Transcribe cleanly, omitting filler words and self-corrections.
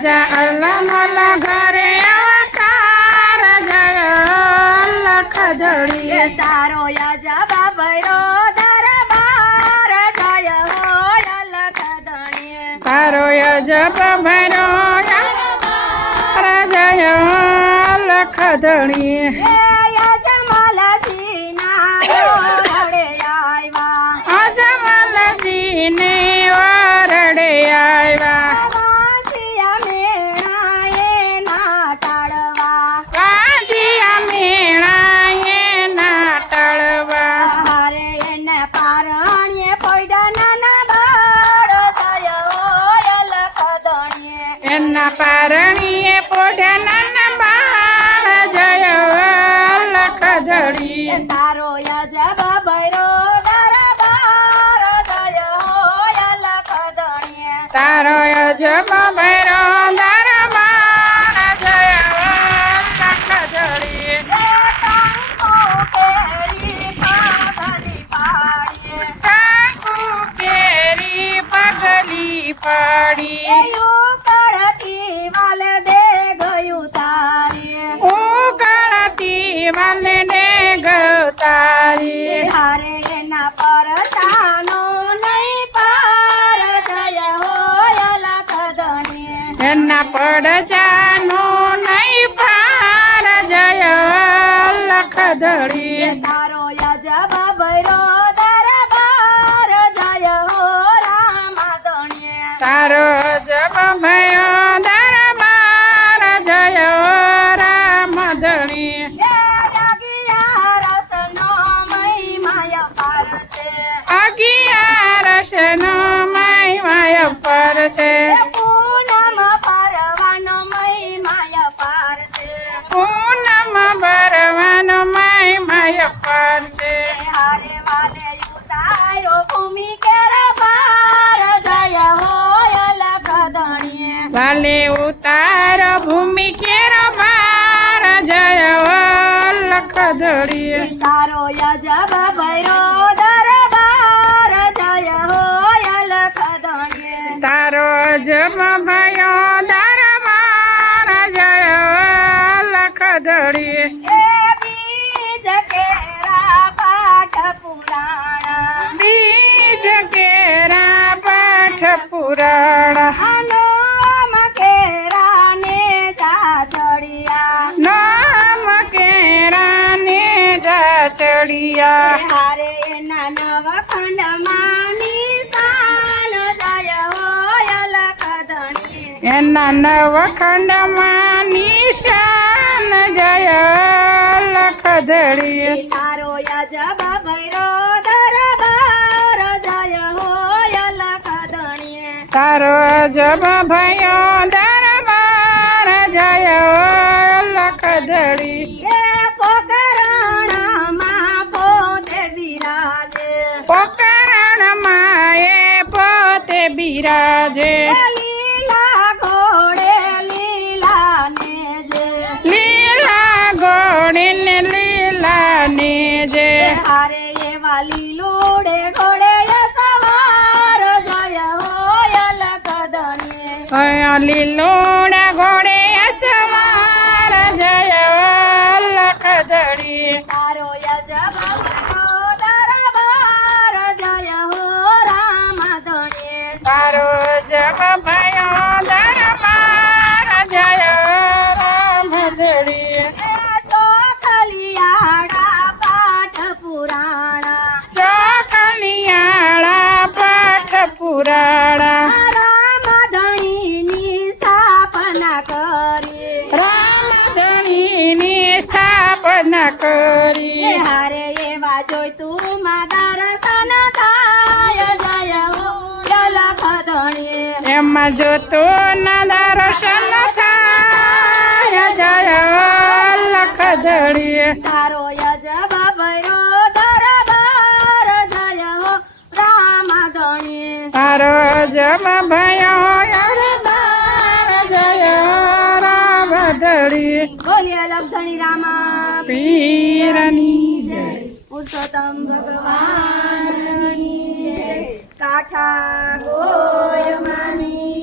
રાજા અલમલ ઘરે અવતાર જય લખધડી તારો યજા બાબરો દરબાર જય હો લખધણી તારો યજપ ભરો જય લખધણી યજમાલજી ના રડે આવ્યા અજમલજી ને વરડે આવ્યા વાંચિયા મેણા એના ટાળવા વાજિયા મેણા એના ટળવા હારે એને પારણીએ પડ્યા નાના બાળ જય હો લખધણીએ એના પારણીએ પોઢ્યા નાના બાળ જય લખધડી તારો યજબ ભૈરો દરબાર જય હો લખધણીએ તારો યજપ ભૈરો દરબાર જય લખધડી કાકુ કેરી પગલી પડી ઉકળતી વાલને ગૌતારી એના પડજાનો નહીં પાર જય લખધડી તારો યજબ ભૈરો દરબાર જય હો રામાધણીએ તારો જપ ભયો દરબાર જય રામધણી અગિયારસનો મહિમાય પર છે પૂનમ ભરવાનો મહિમાય પર છે વાલે ઉતાર ભૂમિ કેર બાર જય લખધડી તારો યજબ ભૈરો દરબાર જય હો લખધણીએ તારો જપ ભયો દરબાર જય લખધડી એ બીજ કેરા પાઠ પુરાણા બીજ કેરા પાઠ પુરાણા નામ કેરા ને જાચડિયા નામ કેરા ને ચડિયા હારે એના નવખંડ માં નિશાન જય હો લખધણી એના નવખંડમાં નિશાન જય લખધડી તારો યજબ ભૈરો દરબાર જય હો લખધણીએ તારો જબ ભયો દરબાર જય લખધડી એ પોકરણમાં પોતે બિરાજે પોકરણમાં એ પોતે બિરાજે લીલા ઘોડે લીલા ને જે લીલા ઘોડીને લીલા ને જે હારે એવા લીલોડે ઘોડે સવાર જય હો લખધણીએ લીલોડા ઘોડે સવાર જય લખધડી તારો યજબ ભૈરો દરબાર જય હો રામાધણીએ તારો જપ ભયો દરબાર જય રામધડી ચોખલિયાળા પાઠ પુરાણા ચોકલિયાળા પાઠ પુરાણા રામધણીની સ્થાપના કરી રામધણીની સ્થાપના કરી હારે એવા જોઈ તું માં દર્શન થાય જય હો લખધણીએ એમાં જોતું ના દર્શન થાય જય લખધડી તારો યજબ ભૈરો દરબાર જય હો રામાધણીએ તારો જપ ભયો દરબાર જય રામધડી બોલીએ લખધણી રામા પીરની જય પુરુષોત્તમ ભગવાનની જય. કાઠા ગોય માની